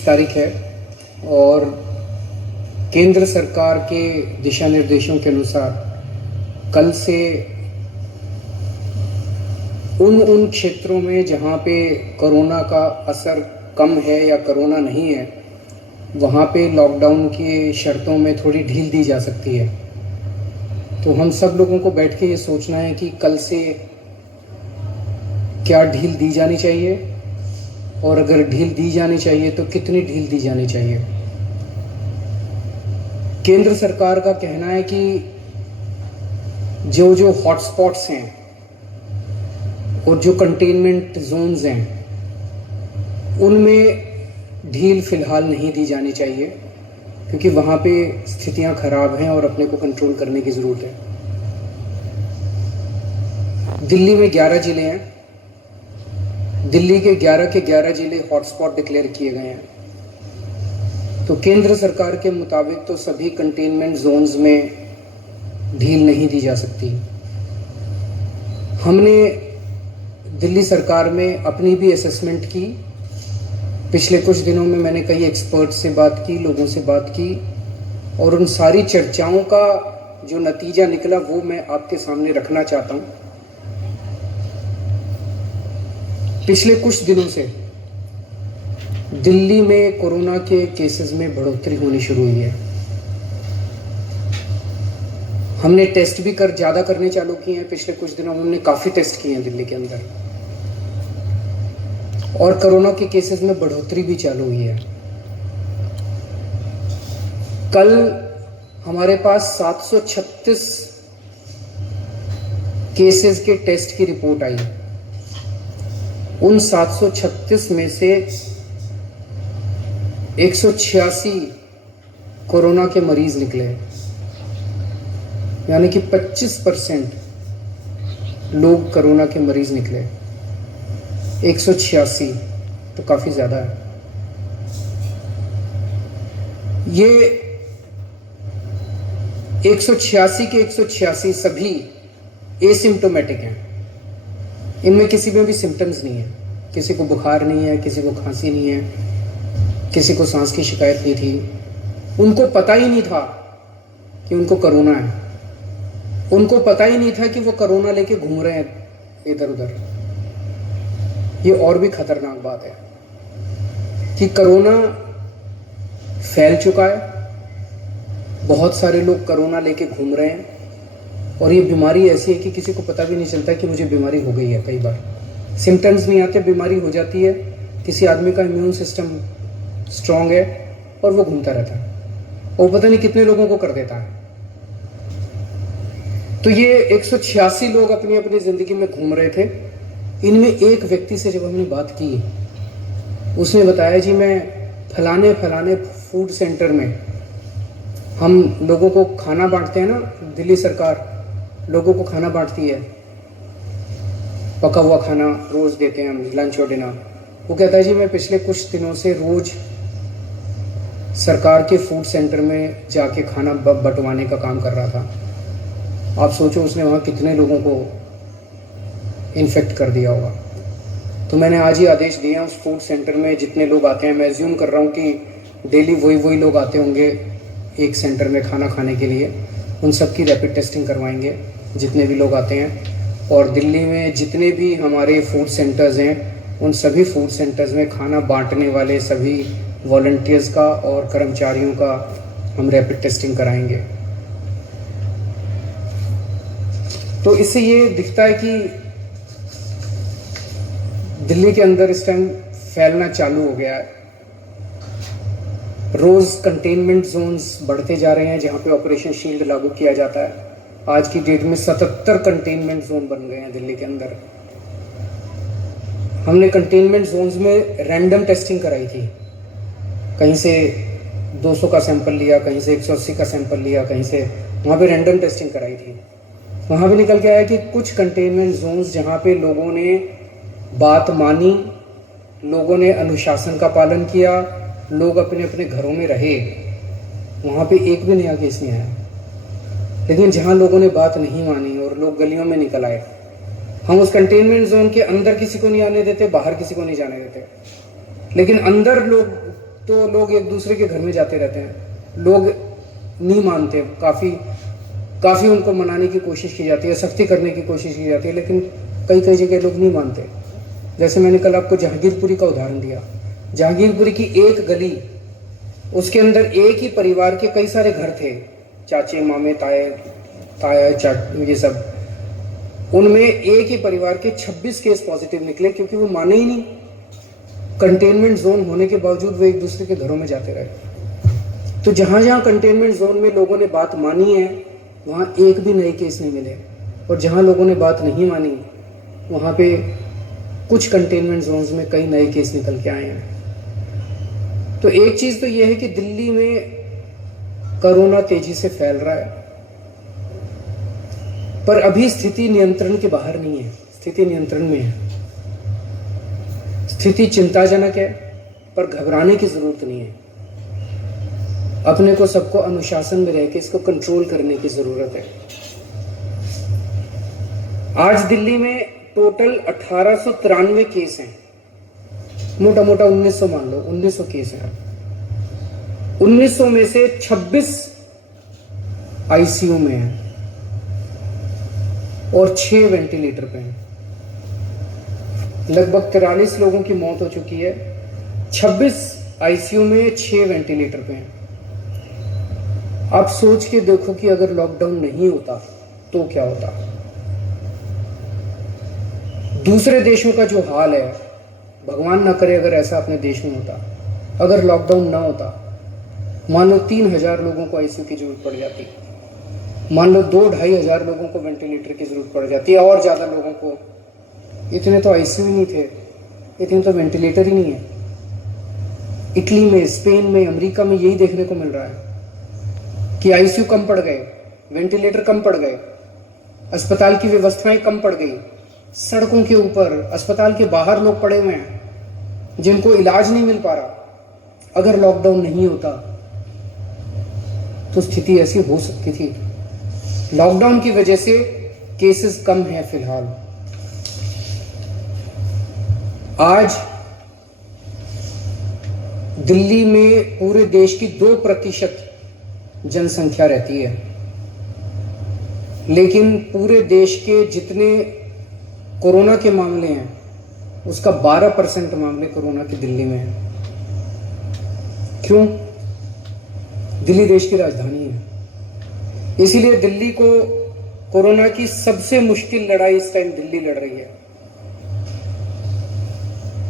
30 तारीख है और केंद्र सरकार के दिशा निर्देशों के अनुसार कल से उन क्षेत्रों में जहाँ पे कोरोना का असर कम है या कोरोना नहीं है, वहाँ पे लॉकडाउन की शर्तों में थोड़ी ढील दी जा सकती है। तो हम सब लोगों को बैठ के ये सोचना है कि कल से क्या ढील दी जानी चाहिए और अगर ढील दी जानी चाहिए तो कितनी ढील दी जानी चाहिए। केंद्र सरकार का कहना है कि जो जो हॉटस्पॉट्स हैं और जो कंटेनमेंट जोन्स हैं उनमें ढील फिलहाल नहीं दी जानी चाहिए, क्योंकि वहाँ पे स्थितियाँ खराब हैं और अपने को कंट्रोल करने की ज़रूरत है। दिल्ली में 11 ज़िले हैं। दिल्ली के 11 ज़िले हॉटस्पॉट डिक्लेयर किए गए हैं। तो केंद्र सरकार के मुताबिक तो सभी कंटेनमेंट जोन्स में ढील नहीं दी जा सकती। हमने दिल्ली सरकार में अपनी भी असेसमेंट की। पिछले कुछ दिनों में मैंने कई एक्सपर्ट से बात की, लोगों से बात की, और उन सारी चर्चाओं का जो नतीजा निकला वो मैं आपके सामने रखना चाहता हूँ। पिछले कुछ दिनों से दिल्ली में कोरोना के केसेस में बढ़ोतरी होनी शुरू हुई है। हमने टेस्ट भी ज़्यादा करने चालू किए हैं। पिछले कुछ दिनों में हमने काफ़ी टेस्ट किए हैं दिल्ली के अंदर, और कोरोना के केसेस में बढ़ोतरी भी चालू हुई है। कल हमारे पास 736 केसेस के टेस्ट की रिपोर्ट आई। उन 736 में से 186 कोरोना के मरीज निकले, यानी कि 25% लोग कोरोना के मरीज निकले। 186 तो काफ़ी ज़्यादा है। ये 186 के 186 सभी एसिम्टोमेटिक हैं। इनमें किसी में भी सिम्टम्स नहीं है। किसी को बुखार नहीं है, किसी को खांसी नहीं है, किसी को सांस की शिकायत नहीं थी। उनको पता ही नहीं था कि उनको कोरोना है। उनको पता ही नहीं था कि वो कोरोना लेके घूम रहे हैं इधर उधर। ये और भी खतरनाक बात है कि कोरोना फैल चुका है। बहुत सारे लोग कोरोना लेके घूम रहे हैं, और ये बीमारी ऐसी है कि किसी को पता भी नहीं चलता कि मुझे बीमारी हो गई है। कई बार सिम्टम्स नहीं आते, बीमारी हो जाती है। किसी आदमी का इम्यून सिस्टम स्ट्रांग है और वो घूमता रहता है और पता नहीं कितने लोगों को कर देता है। तो ये 186 लोग अपनी अपनी ज़िंदगी में घूम रहे थे। इनमें एक व्यक्ति से जब हमने बात की, उसने बताया जी मैं फलाने फलाने फूड सेंटर में, हम लोगों को खाना बांटते हैं ना, दिल्ली सरकार लोगों को खाना बांटती है, पका हुआ खाना रोज़ देते हैं हम, लंच और डिनर। वो कहता है जी मैं पिछले कुछ दिनों से रोज़ सरकार के फूड सेंटर में जाके खाना बंटवाने का काम कर रहा था। आप सोचो उसने वहाँ कितने लोगों को इन्फेक्ट कर दिया होगा। तो मैंने आज ही आदेश दिए हैं उस फूड सेंटर में जितने लोग आते हैं, मैं एज्यूम कर रहा हूँ कि डेली वही लोग आते होंगे एक सेंटर में खाना खाने के लिए, उन सब की रैपिड टेस्टिंग करवाएंगे जितने भी लोग आते हैं। और दिल्ली में जितने भी हमारे फूड सेंटर्स हैं, उन सभी फूड सेंटर्स में खाना बांटने वाले सभी वॉलंटियर्स का और कर्मचारियों का हम रैपिड टेस्टिंग कराएंगे। तो इससे ये दिखता है कि दिल्ली के अंदर इस टाइम फैलना चालू हो गया है। रोज़ कंटेनमेंट जोन्स बढ़ते जा रहे हैं जहाँ पे ऑपरेशन शील्ड लागू किया जाता है। आज की डेट में 77 कंटेनमेंट जोन बन गए हैं दिल्ली के अंदर। हमने कंटेनमेंट जोन्स में रैंडम टेस्टिंग कराई थी। कहीं से 200 का सैंपल लिया, कहीं से 180 का सैंपल लिया, कहीं से, वहाँ पे रैंडम टेस्टिंग कराई थी। वहाँ पे निकल के आया कि कुछ कंटेनमेंट जोन्स जहाँ पे लोगों ने बात मानी, लोगों ने अनुशासन का पालन किया, लोग अपने अपने घरों में रहे, वहाँ पे एक भी नया केस नहीं आया। लेकिन जहाँ लोगों ने बात नहीं मानी और लोग गलियों में निकल आए, हम उस कंटेनमेंट जोन के अंदर किसी को नहीं आने देते, बाहर किसी को नहीं जाने देते। लेकिन अंदर लोग तो लोग एक दूसरे के घर में जाते रहते हैं, लोग नहीं मानते, काफ़ी उनको मनाने की कोशिश की जाती है, सख्ती करने की कोशिश की जाती है, लेकिन कई कई जगह लोग नहीं मानते। जैसे मैंने कल आपको जहांगीरपुरी का उदाहरण दिया, जहांगीरपुरी की एक गली, उसके अंदर एक ही परिवार के कई सारे घर थे, चाचे मामे ताया ये सब, उनमें एक ही परिवार के 26 केस पॉजिटिव निकले, क्योंकि वो माने ही नहीं। कंटेनमेंट जोन होने के बावजूद वो एक दूसरे के घरों में जाते रहे। तो जहाँ जहाँ कंटेनमेंट जोन में लोगों ने बात मानी है, वहाँ एक भी नए केस नहीं मिले, और जहाँ लोगों ने बात नहीं मानी, वहाँ पे कुछ कंटेनमेंट जोन्स में कई नए केस निकल के आए हैं। तो एक चीज़ तो ये है कि दिल्ली में कोरोना तेजी से फैल रहा है, पर अभी स्थिति नियंत्रण के बाहर नहीं है, स्थिति नियंत्रण में है। स्थिति चिंताजनक है, पर घबराने की जरूरत नहीं है। अपने को सबको अनुशासन में रह के इसको कंट्रोल करने की जरूरत है। आज दिल्ली में टोटल 1893 केस हैं, मोटा मोटा 1900 मान लो, 1900 केस हैं। 1900 में से 26 आईसीयू में हैं और 6 वेंटिलेटर पे हैं। लगभग 43 लोगों की मौत हो चुकी है, 26 आईसीयू में, 6 वेंटिलेटर पे हैं। आप सोच के देखो कि अगर लॉकडाउन नहीं होता तो क्या होता। दूसरे देशों का जो हाल है, भगवान ना करे अगर ऐसा अपने देश में होता, अगर लॉकडाउन ना होता, मान लो 3000 लोगों को आईसीयू की जरूरत पड़ जाती, मान लो 2-2.5 हजार लोगों को वेंटिलेटर की जरूरत पड़ जाती है, और ज्यादा लोगों को। इतने तो आईसीयू नहीं थे, इतने तो वेंटिलेटर ही नहीं है। इटली में, स्पेन में, अमेरिका में यही देखने को मिल रहा है कि आईसीयू कम पड़ गए, वेंटिलेटर कम पड़ गए, अस्पताल की व्यवस्थाएं कम पड़ गई, सड़कों के ऊपर, अस्पताल के बाहर लोग पड़े हुए हैं जिनको इलाज नहीं मिल पा रहा। अगर लॉकडाउन नहीं होता तो स्थिति ऐसी हो सकती थी। लॉकडाउन की वजह से केसेस कम हैं फिलहाल। आज दिल्ली में पूरे देश की 2% जनसंख्या रहती है, लेकिन पूरे देश के जितने कोरोना के मामले हैं उसका 12% मामले कोरोना की दिल्ली में है। क्यों? दिल्ली देश की राजधानी है, इसीलिए दिल्ली को कोरोना की सबसे मुश्किल लड़ाई इस टाइम दिल्ली लड़ रही है।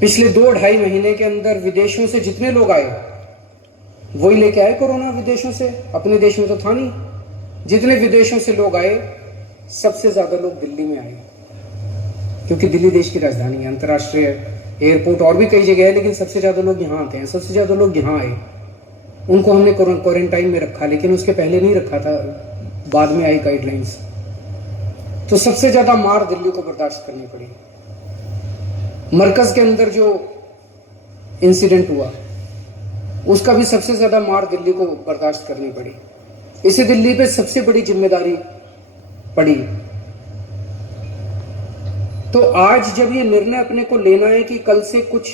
पिछले 2-2.5 महीने के अंदर विदेशों से जितने लोग आए वही लेके आए कोरोना विदेशों से, अपने देश में तो था नहीं। जितने विदेशों से लोग आए, सबसे ज्यादा लोग दिल्ली में आए, क्योंकि दिल्ली देश की राजधानी है, अंतर्राष्ट्रीय एयरपोर्ट और भी कई जगह है, लेकिन सबसे ज्यादा लोग यहाँ आते हैं, सबसे ज्यादा लोग यहाँ आए। उनको हमने क्वारंटाइन में रखा, लेकिन उसके पहले नहीं रखा था, बाद में आई गाइडलाइंस। तो सबसे ज्यादा मार दिल्ली को बर्दाश्त करनी पड़ी। मरकज के अंदर जो इंसिडेंट हुआ उसका भी सबसे ज्यादा मार दिल्ली को बर्दाश्त करनी पड़ी। इसे दिल्ली पे सबसे बड़ी जिम्मेदारी पड़ी। तो आज जब ये निर्णय अपने को लेना है कि कल से कुछ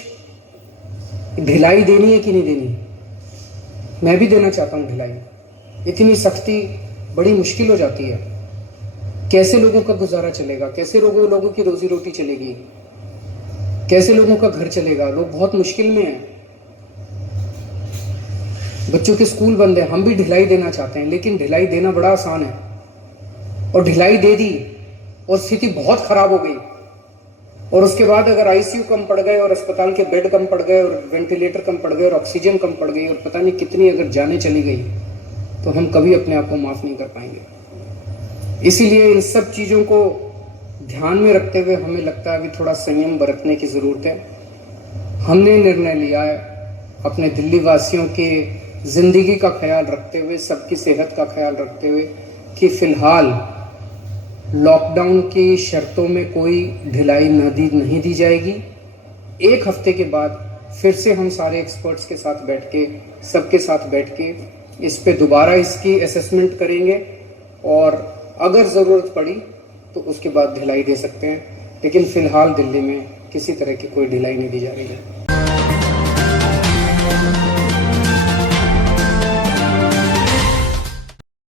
ढिलाई देनी है कि नहीं देनी, मैं भी देना चाहता हूं ढिलाई। इतनी सख्ती बड़ी मुश्किल हो जाती है। कैसे लोगों का गुजारा चलेगा, कैसे लोगों की रोजी रोटी चलेगी, कैसे लोगों का घर चलेगा। लोग बहुत मुश्किल में हैं, बच्चों के स्कूल बंद है। हम भी ढिलाई देना चाहते हैं, लेकिन ढिलाई देना बड़ा आसान है, और ढिलाई दे दी और स्थिति बहुत खराब हो गई, और उसके बाद अगर आईसीयू कम पड़ गए और अस्पताल के बेड कम पड़ गए और वेंटिलेटर कम पड़ गए और ऑक्सीजन कम पड़ गई और पता नहीं कितनी अगर जानें चली गई, तो हम कभी अपने आप को माफ नहीं कर पाएंगे। इसीलिए इन सब चीज़ों को ध्यान में रखते हुए हमें लगता है अभी थोड़ा संयम बरतने की ज़रूरत है। हमने निर्णय लिया है अपने दिल्ली वासियों के ज़िंदगी का ख्याल रखते हुए, सबकी सेहत का ख्याल रखते हुए, कि फ़िलहाल लॉकडाउन की शर्तों में कोई ढिलाई नहीं दी जाएगी। 1 हफ्ते के बाद फिर से हम सारे एक्सपर्ट्स के साथ बैठ के, सबके साथ बैठ के इस पे दोबारा इसकी असेसमेंट करेंगे, और अगर ज़रूरत पड़ी तो उसके बाद ढिलाई दे सकते हैं। लेकिन फ़िलहाल दिल्ली में किसी तरह की कोई ढिलाई नहीं दी जा रही है।